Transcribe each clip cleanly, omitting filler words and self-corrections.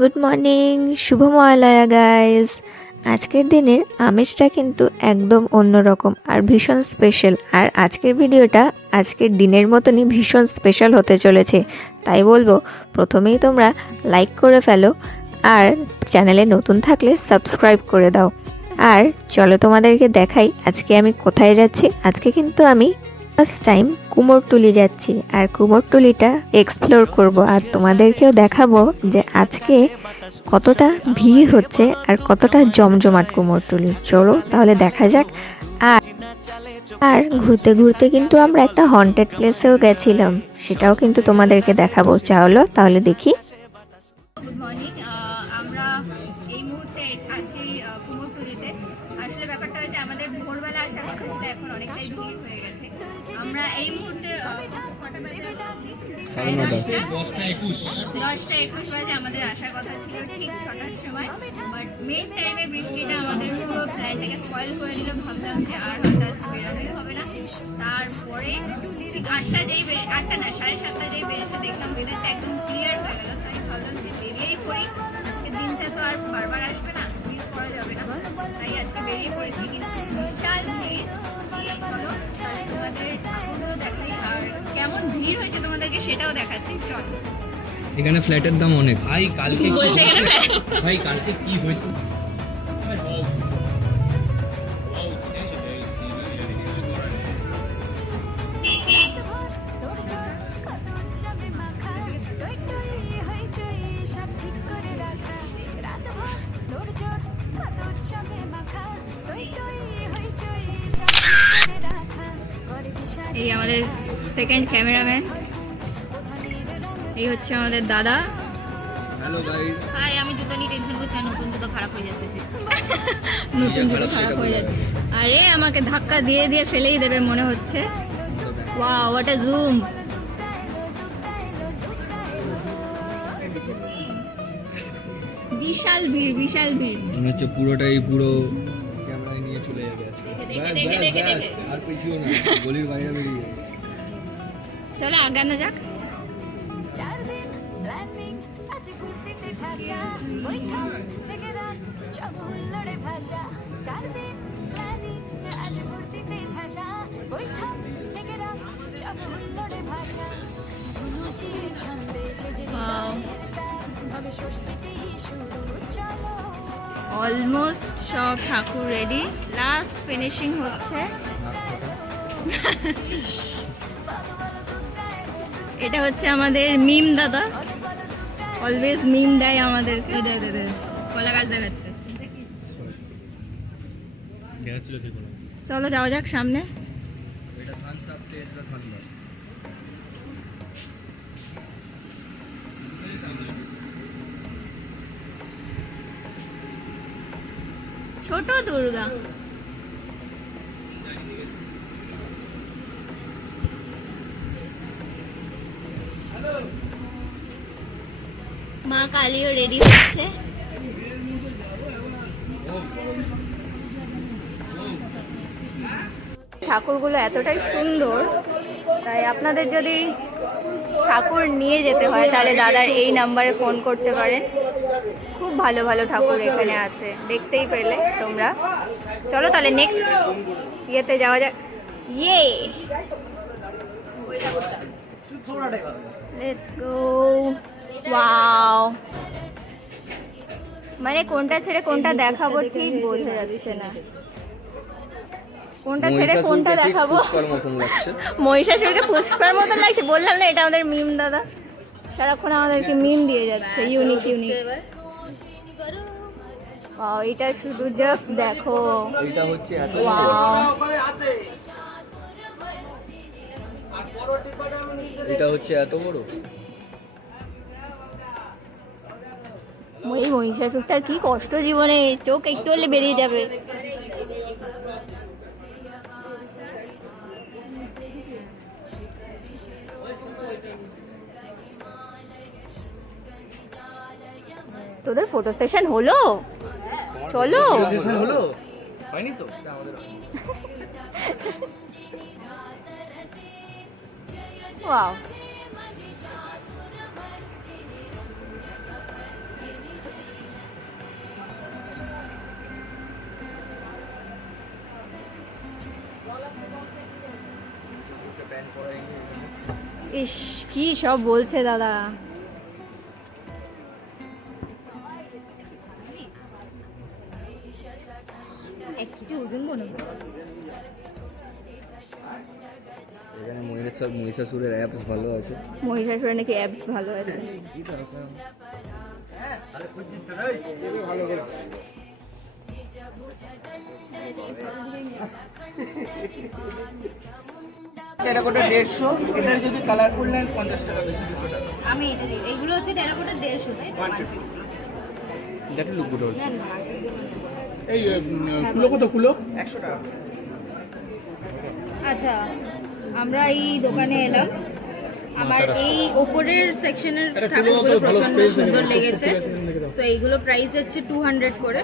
Good morning, শুভ Mahalaya guys. আজকের দিনের আমেজটা কিন্তু একদম অন্যরকম আর ভীষণ স্পেশাল। আর আজকের ভিডিওটা আজকের দিনের মতনই ভীষণ স্পেশাল হতে চলেছে। তাই বলবো প্রথমেই তোমরা লাইক করে ফেলো, আর চ্যানেলে নতুন থাকলে সাবস্ক্রাইব করে দাও। আর চলো তোমাদেরকে দেখাই আজকে আমি কোথায় যাচ্ছি। আজকে কিন্তু আমি ফার্স্ট টাইম কুমোরটুলি যাচ্ছি, আর কুমোরটুলিটা এক্সপ্লোর করব আর তোমাদেরকেও দেখাবো যে আজকে কতটা ভিড় হচ্ছে আর কতটা জমজমাট কুমোরটুলি। চলো তাহলে দেখা যাক। আর আর ঘুরতে ঘুরতে কিন্তু আমরা একটা হন্টেড প্লেসেও গেছিলাম, সেটাও কিন্তু তোমাদেরকে দেখাবো। চলো তাহলে দেখি। Good morning. আমরা এই মুহূর্তে আছি কুমোরটুলিতে। আসলে ব্যাপারটা হচ্ছে আমাদের ভোরবেলা আসার কথা ছিল, এখন অনেকটাই ভিড় হয়ে গেছে। আমরা এই মুহূর্তে কটা বাজে? 10টা 21 বাজে আমাদের আসার কথা ছিল, ঠিক 6টার সময়। বাট মেন টাইমে বৃষ্টিটা আমাদের পুরো প্ল্যানটাকে স্পয়েল করে দিল। ভাবলাম যে আর হয়তো আজকে বেরোনোই হবে না। তারপরে ঠিক 8টা না 7:30 যেই বেরিয়েছে, দেখলাম ওয়েদারটা একদম ক্লিয়ার হয়ে গেল। তাই ভাবলাম যে বেরিয়েই পড়ি, আজকে দিনটা তো আর বারবার আসবে না, মিস করা যাবে না। তাই আজকে বেরিয়ে পড়েছি, কিন্তু বিশাল ভিড়। চলো তাহলে তোমাদের এখনো দেখাই, আর কেমন ভিড় হয়েছে তোমাদেরকে সেটাও দেখাচ্ছি। চল। এখানে ফ্ল্যাটের দাম অনেক। ভাই কালকে বলছে এখানে ভাই কালকে কি হয়েছে? এই আমাদের সেকেন্ড ক্যামেরাম্যান, এই হচ্ছে আমাদের দাদা। Hello guys. হাই, আমি জুতো নিয়ে টেনশন করছি, আর নতুন জুতো খারাপ হয়ে যাচ্ছে। নতুন জুতো খারাপ হয়ে যাচ্ছে, আরে আমাকে ধাক্কা দিয়ে দিয়ে ফেলেই দেবে মনে হচ্ছে। Wow, what a zoom! বিশাল ভিড়, বিশাল ভিড়। মনে হচ্ছে পুরোটাই পুরো ক্যামেরায় নিয়ে চলে যাবে আজকে। দেখে, দেখে, দেখে। আর পিছিও না, গলির বাইরে বেরিয়ে যাবে। চলো আগানো যাক। অলমোস্ট সব ঠাকুর রেডি, লাস্ট ফিনিশিং হচ্ছে। এটা হচ্ছে আমাদের মিম দাদা, অলওয়েজ মিম দেয় আমাদের। কলা গাছ দেখাচ্ছে। চলো যাওয়া যাক সামনে। এটা থামস আপ তে এটা ঠান্ডা। ছোট দুর্গা, মা কালীও রেডি হচ্ছে। ঠাকুরগুলো এতটাই সুন্দর, তাই আপনাদের যদি ঠাকুর নিয়ে যেতে হয় তাহলে দাদার এই নাম্বারে ফোন করতে পারেন। খুব ভালো ভালো ঠাকুর এখানে আছে, দেখতেই পেলে তোমরা। চলো তাহলে নেক্সট ইয়েতে যাওয়া যাক। ইয়ে, লেটস গো। ওয়াও, মানে কোনটা ছেড়ে কোনটা দেখাবো ঠিক বোঝা যাচ্ছে না। কোনটা ছেড়ে কোনটা দেখাবো? পুষ্পার মতন লাগছে। মহিষাসুরকে পুষ্পার মতন লাগছে, বললাম না এটা আমাদের মিম দাদা, সারাক্ষণ আমাদেরকে মিম দিয়ে যাচ্ছে, ইউনিক ইউনিক। ওয়াও, এটা শুধু জাস্ট দেখো। এটা হচ্ছে এত ওয়াও, এটা হচ্ছে এত বড়। এই মহিষাসুরটার কি কষ্ট জীবনে, চোখ একটু হলে বেরিয়ে যাবে। তোদের ফটো সেশন হলো? চলো। সেশন হলো? হয়নি তো? ওয়াও, ইস কি সব বলছে দাদা। কিছু ওজন বলুন। এখানে মহিষাসুরের অ্যাপস ভালো আছে। মহিষাসুরের নাকি অ্যাপস ভালো আছে। টেরাকোটা 150, এটার যদি কালারফুল নেন 50 টাকা বেশি, 200 টাকা। আমি এটা দিই। এইগুলো হচ্ছে টেরাকোটা 150 তাই তো? দেখে লুকগুলো হচ্ছে। এই কুলো কত কুলো? 100 টাকা। আচ্ছা, আমরা এই দোকানে এলাম। আমার এই ওপরের সেকশনের ঠাকুরগুলো প্রচন্ড সুন্দর লেগেছে। তো এইগুলো প্রাইস হচ্ছে 200 করে।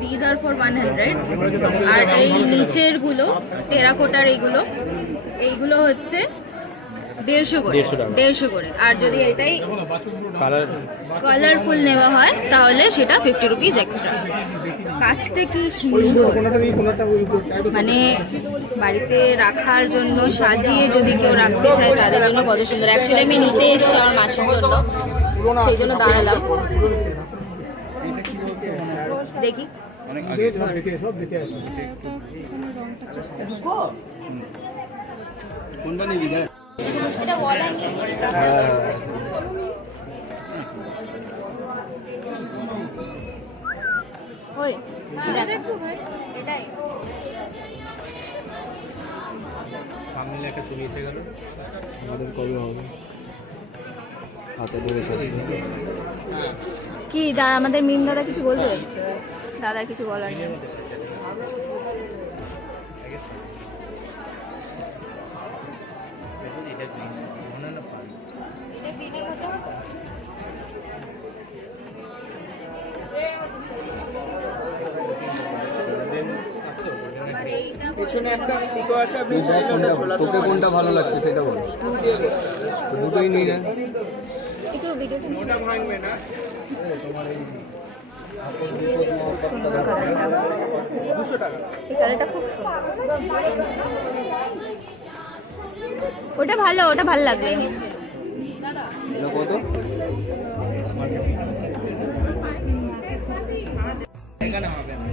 These are for 100। আর এই নিচের গুলো টেরাকোটার এইগুলো হচ্ছে 150 করে। 150 করে। আর যদি এটাই কালারফুল নেওয়া হয় তাহলে সেটা 50 রুপিস এক্সট্রা। কাজটা কি সুন্দর, মানে বাড়িতে রাখার জন্য সাজিয়ে যদি কেউ রাখতে চায় তাদের জন্য কত সুন্দর। অ্যাকচুয়ালি আমি নিতে এসেছি আমার মাসির জন্য, সেই জন্য দাঁড়ালাম। দেখি কোনটা নিবি দেখ। এটা বলা নেই। ওই দেখো ভাই, এটাই সামনে একটা চলে এসে গেল। আমাদের কবে হবে? হাতে ধরে থাকবে। কি দাদা, আমাদের মিম দাদা কিছু বলবে? দাদার কিছু বলার নেই। পেছনে একটা ফুটো আছে, আপনি চাইলে ওটা ঝোলাতে তোকে কোনটা ভালো লাগছে সেটা বল। দুটোই নিয়ে নেন। একটু ভিডিও ওটা ভাঙবে না। সুন্দর কালারটা। 200 টাকা। এই কালারটা খুব সুন্দর। ওটা ভালো, ওটা ভালো লাগবে। এটা কত? এখানে হবে না।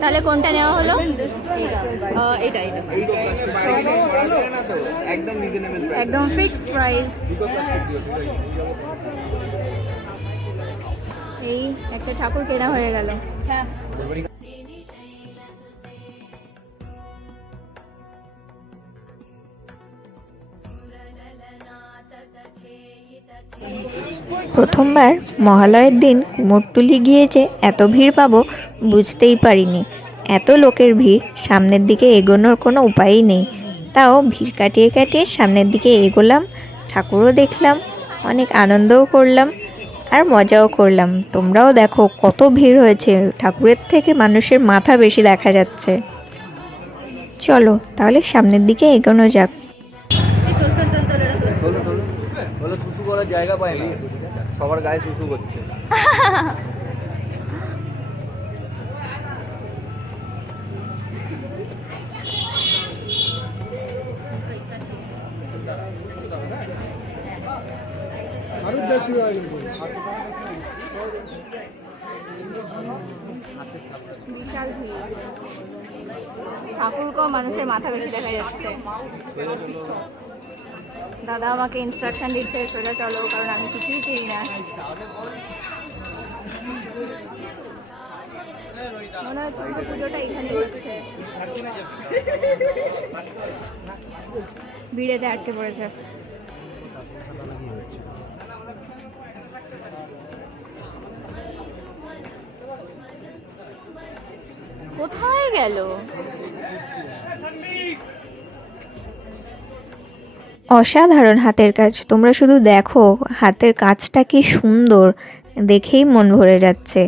তাহলে কোনটা নেওয়া হলো? এটা এই টাইমে বাইরে করা যায় না তো, একদম রিজনেবল প্রাইস। একদম ফিক্সড প্রাইস। এই একটা ঠাকুর কেনা হয়ে গেল। হ্যাঁ, প্রথমবার মহালয়ের দিন কুমোরটুলি গিয়ে যে এত ভিড় পাবো বুঝতেই পারিনি। এত লোকের ভিড়, সামনের দিকে এগোনোর কোনো উপায়ই নেই। তাও ভিড় কাটিয়ে কাটিয়ে সামনের দিকে এগোলাম, ঠাকুরও দেখলাম, অনেক আনন্দও করলাম আর মজাও করলাম। তোমরাও দেখো কত ভিড় হয়েছে, ঠাকুরের থেকে মানুষের মাথা বেশি দেখা যাচ্ছে। চলো তাহলে সামনের দিকে এগোনো যাক। এই তোল তোল তোল তোল, এটা তোল। তোলো তোলো। বলো শুশু করার জায়গা পায় না, সবার গায়ে শুশু করছে। বিশাল ভিড়। ঠাকুরকেও মানুষের মাথা বেশি দেখা যাচ্ছে। দাদা আমাকে ইনস্ট্রাকশন দিচ্ছে সোজা চলো, কারণ আমি কিছুই চিনি না। মনে হচ্ছে পুরো পুজোটা এখানে হচ্ছে। ভিড়েতে আটকে পড়েছে। কোথায় গেল? অসাধারণ হাতের কাজ, তোমরা শুধু দেখো হাতের কাজটা কি সুন্দর, দেখেই মন ভরে যাচ্ছে।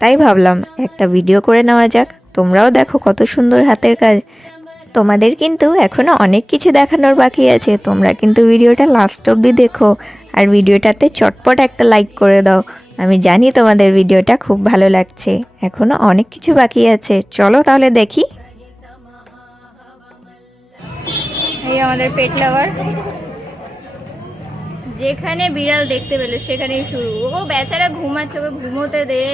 তাই ভাবলাম একটা ভিডিও করে নেওয়া যাক। তোমরাও দেখো কত সুন্দর হাতের কাজ। তোমাদের কিন্তু এখনও অনেক কিছু দেখানোর বাকি আছে, তোমরা কিন্তু ভিডিওটা লাস্ট অবধি দেখো। আর ভিডিওটাতে চটপট একটা লাইক করে দাও। আমি জানি তোমাদের ভিডিওটা খুব ভালো লাগছে। এখনো অনেক কিছু বাকি আছে, চলো তাহলে দেখি। এই আমাদের পেট লাভার, যেখানে বিড়াল দেখতে পেলো সেখানেই শুরু। ও বেচারা ঘুমাচ্ছে, ওকে ঘুমোতে দে।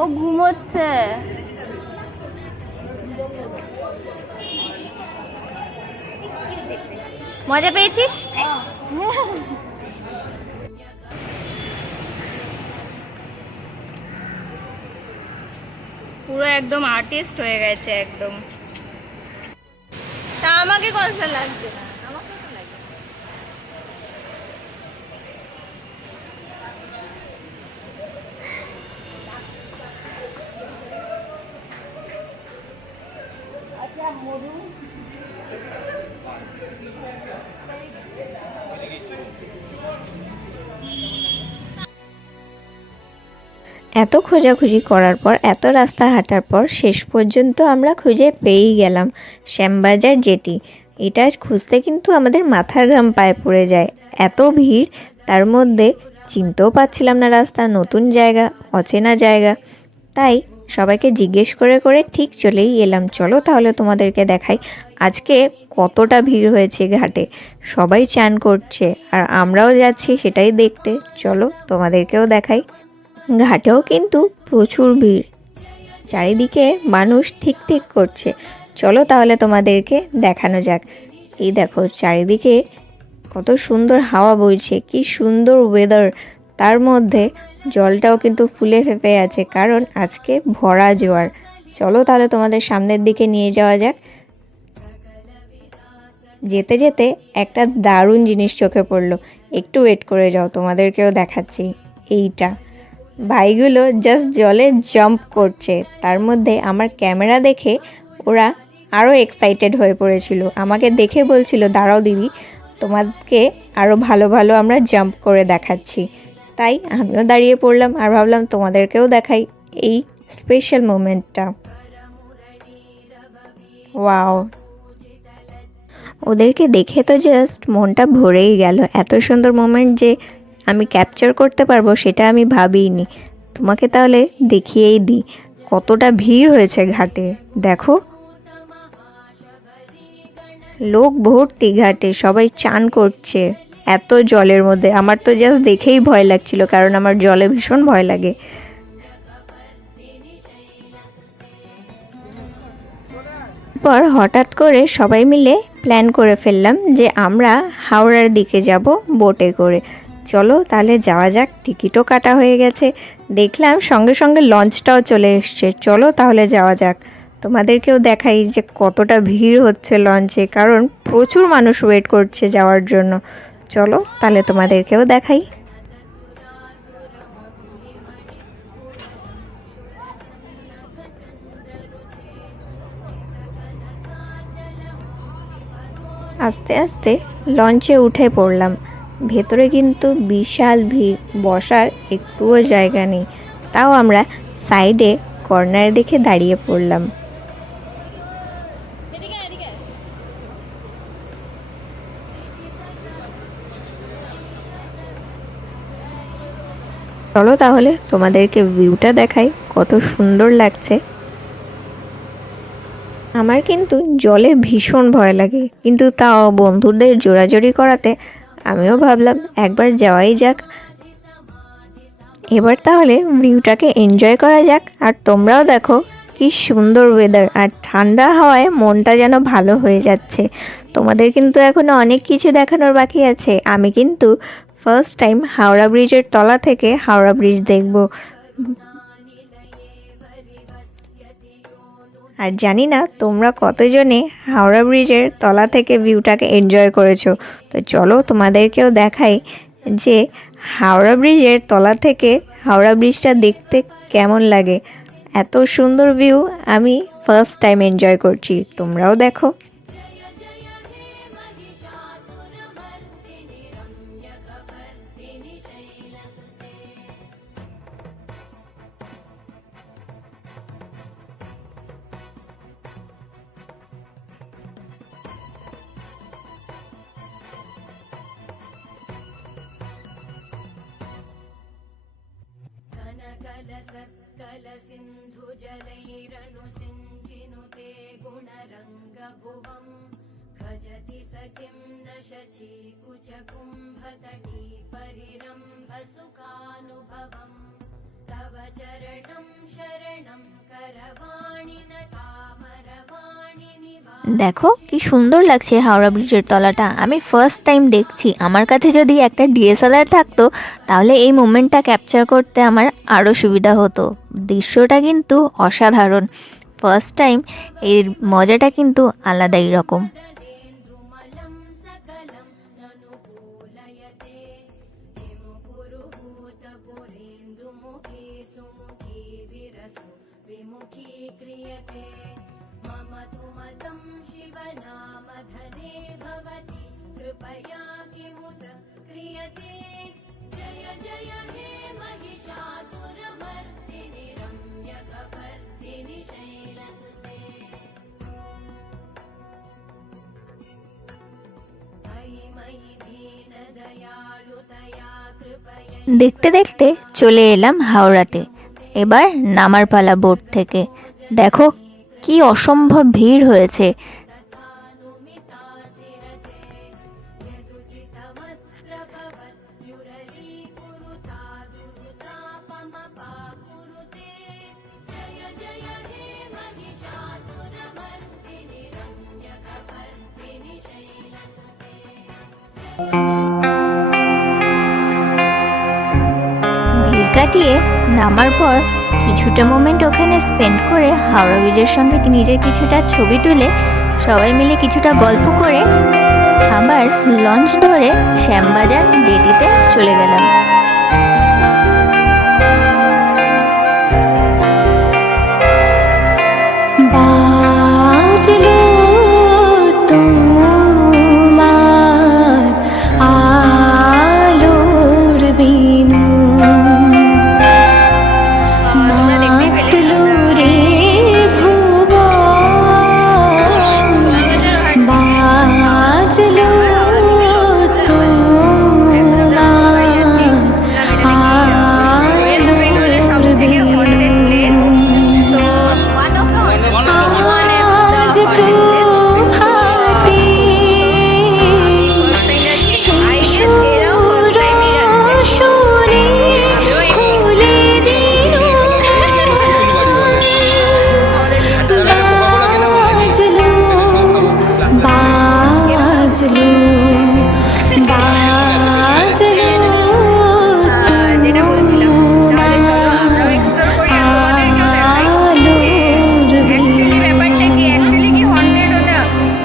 ও ঘুমোচ্ছে। মজা পেয়েছিস? পুরো একদম আর্টিস্ট হয়ে গেছে একদম। তা আমাকে কনসা লাগছে না, আমাকে তো লাগে। এত খোঁজাখুঁজি করার পর, এত রাস্তা হাঁটার পর শেষ পর্যন্ত আমরা খুঁজে পেয়েই গেলাম শ্যামবাজার জেটি। এটা খুঁজতে কিন্তু আমাদের মাথার ঘাম পায়ে পড়ে যায়, এত ভিড়। তার মধ্যে চিনতেও পারছিলাম না রাস্তা, নতুন জায়গা, অচেনা জায়গা। তাই সবাইকে জিজ্ঞেস করে করে ঠিক চলেই এলাম। চলো তাহলে তোমাদেরকে দেখাই আজকে কতটা ভিড় হয়েছে ঘাটে। সবাই চান করছে আর আমরাও যাচ্ছি সেটাই দেখতে। চলো তোমাদেরকেও দেখাই। ঘাটেও কিন্তু প্রচুর ভিড়, চারিদিকে মানুষ ঠিক ঠিক করছে। চলো তাহলে তোমাদেরকে দেখানো যাক। এই দেখো চারিদিকে কত সুন্দর হাওয়া বইছে, কি সুন্দর ওয়েদার। তার মধ্যে জলটাও কিন্তু ফুলে ফেঁপে আছে, কারণ আজকে ভরা জোয়ার। চলো তাহলে তোমাদের সামনের দিকে নিয়ে যাওয়া যাক। যেতে যেতে একটা দারুণ জিনিস চোখে পড়লো, একটু ওয়েট করে যাও, তোমাদেরকেও দেখাচ্ছি। এইটা ভাইগুলো জাস্ট জলে জাম্প করছে। তার মধ্যে আমার ক্যামেরা দেখে ওরা আরও এক্সাইটেড হয়ে পড়েছিল, আমাকে দেখে বলছিল দাঁড়াও দিদি, তোমাকে আরও ভালো ভালো আমরা জাম্প করে দেখাচ্ছি। তাই আমিও দাঁড়িয়ে পড়লাম আর ভাবলাম তোমাদেরকেও দেখাই এই স্পেশাল মোমেন্টটা। ওয়াও, ওদেরকে দেখে তো জাস্ট মনটা ভরেই গেল। এত সুন্দর মোমেন্ট যে আমি ক্যাপচার করতে পারবো সেটা আমি ভাবিনি। তোমাকে তাহলে দেখিয়েই দিই কতটা ভিড় হয়েছে ঘাটে। দেখো লোক ভর্তি ঘাটে, সবাই চান করছে এত জলের মধ্যে। আমার তো জাস্ট দেখেই ভয় লাগছিল, কারণ আমার জলে ভীষণ ভয় লাগে। পর হঠাৎ করে সবাই মিলে প্ল্যান করে ফেললাম যে আমরা হাওড়ার দিকে যাব বোটে করে। চলো তাহলে যাওয়া যাক। টিকিটও কাটা হয়ে গেছে, দেখলাম সঙ্গে সঙ্গে লঞ্চটাও চলে এসছে। চলো তাহলে যাওয়া যাক। তোমাদেরকেও দেখাই যে কতটা ভিড় হচ্ছে লঞ্চে, কারণ প্রচুর মানুষ ওয়েট করছে যাওয়ার জন্য। চলো তাহলে তোমাদেরকেও দেখাই। আস্তে আস্তে লঞ্চে উঠে পড়লাম। ভেতরে কিন্তু বিশাল ভিড়, বসার একটুও জায়গা নেই। তাও আমরা সাইডে কর্নার দেখে দাঁড়িয়ে পড়লাম। চলো তাহলে তোমাদেরকে ভিউটা দেখাই, কত সুন্দর লাগছে। আমার কিন্তু জলে ভীষণ ভয় লাগে, কিন্তু তাও বন্ধুদের জোরাজোরি করাতে আমিও ভাবলাম একবার যাওয়াই যাক। এবার তাহলে ভিউটাকে এনজয় করা যাক। আর তোমরাও দেখো কি সুন্দর ওয়েদার, আর ঠান্ডা হাওয়ায় মনটা যেন ভালো হয়ে যাচ্ছে। তোমাদের কিন্তু এখনও অনেক কিছু দেখানোর বাকি আছে। আমি কিন্তু ফার্স্ট টাইম হাওড়া ব্রিজের তলা থেকে হাওড়া ব্রিজ দেখব। আর জানি না তোমরা কতজনে হাওড়া ব্রিজের তলা থেকে ভিউটাকে এনজয় করেছো। তো চলো তোমাদেরকেও দেখাই যে হাওড়া ব্রিজের তলা থেকে হাওড়া ব্রিজটা দেখতে কেমন লাগে। এত সুন্দর ভিউ আমি ফার্স্ট টাইম এনজয় করছি, তোমরাও দেখো। सकलसत्कलसिन्धुजलैरनुसिञ्चिनुते गुणरङ्गभुवम् भजति स किं न शचीकुचकुम्भतटी परिरम्भसुखानुभवम् तव चरणं शरणं करवाणि न तामरवाणि निवा। দেখো কি সুন্দর লাগছে হাওড়া ব্রিজের তলাটা। আমি ফার্স্ট টাইম দেখছি। আমার কাছে যদি একটা ডিএসএলআর থাকতো তাহলে এই মোমেন্টটা ক্যাপচার করতে আমার আরও সুবিধা হতো। দৃশ্যটা কিন্তু অসাধারণ। ফার্স্ট টাইম এর মজাটা কিন্তু আলাদাই রকম। तदेन्दुमलं सकलं ननुकूलयते हिमपुरुहूतपुरेन्दुमुखी सुमुखी विरसु विमुखी क्रियते मम तु मतं शिवनामधने भवति कृपया किमुत क्रियते जय जय हे महिषासुरमर्दिनि रम्यकपर्दिनि शैलसुते मयि मयि दीनदयालुतया कृपया দেখতে দেখতে চলে এলাম হাওড়াতে। এবার নামার পালা বোট থেকে। দেখো কি অসম্ভব ভিড় হয়েছে। तथानुमितासिरते यदुचितमत्र भवत्युररीकुरुता दुरुतापमपाकुरुते जय जय हे महिषासुरमर्दिनि रम्यकपर्दिनि शैलसुते ভিড় কাটিয়ে নামার পর কিছুটা মোমেন্ট ওখানে স্পেন্ড করে হাওড়া ব্রিজের সঙ্গে নিজের কিছুটা ছবি তুলে সবাই মিলে কিছুটা গল্প করে আবার লঞ্চ ধরে শ্যামবাজার জেটিতে চলে গেলাম। বাজলো তোমার আলোর বিনু মাতলো রে ভুবন বাজলো তোমার আলোর বিনু আজ প্রভাতে শিশুর শুনে খুলে দিল বাজলো বাজলো বাজলো যেটা বলছিলাম আলোর অ্যাকচুয়ালি ব্যাপারটা কি অ্যাকচুয়ালি কি হন্টেড ওটা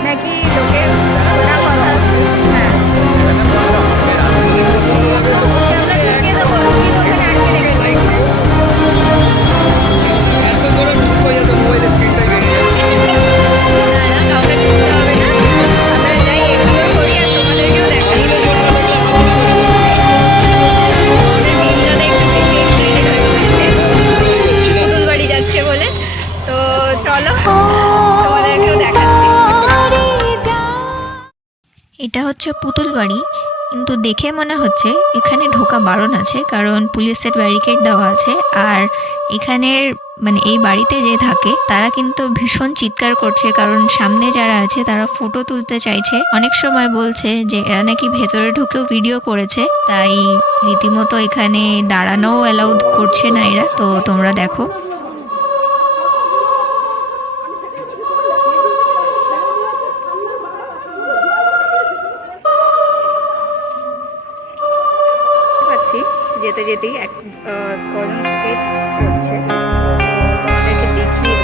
নাকি লোকের ওরা কথা হ্যাঁ আমরা ঢুকিয়ে দেবো ঢুকিয়ে ওখানে আটকে রেখে দেবো। এত করে ঢুকবো যাতে মোবাইলের স্ক্রিনটাই বেরিয়ে যাচ্ছে। না না কাউকে ঢুকতে হবে না আমরা যাই এক্সপ্লোর করি আর তোমাদেরকেও দেখাই ওদের দিনটাতে একটু বেশি এক্সাইটেড হয়েছে পুতুল বাড়ি যাচ্ছে বলে তো চলো তোমাদেরকেও দেখাচ্ছি। এটা হচ্ছে পুতুল বাড়ি, কিন্তু দেখে মনে হচ্ছে এখানে ঢোকা বারণ আছে, কারণ পুলিশের ব্যারিকেড দেওয়া আছে। আর এখানের মানে এই বাড়িতে যে থাকে তারা কিন্তু ভীষণ চিৎকার করছে, কারণ সামনে যারা আছে তারা ফটো তুলতে চাইছে। অনেক সময় বলছে যে এরা নাকি ভেতরে ঢুকেও ভিডিও করেছে, তাই রীতিমতো এখানে দাঁড়ানোও অ্যালাউ করছে না এরা। তো তোমরা দেখো। পাচ্ছি যেতে যেতেই এক কজন স্কেচ করছে, তোমাদেরকে দেখিয়ে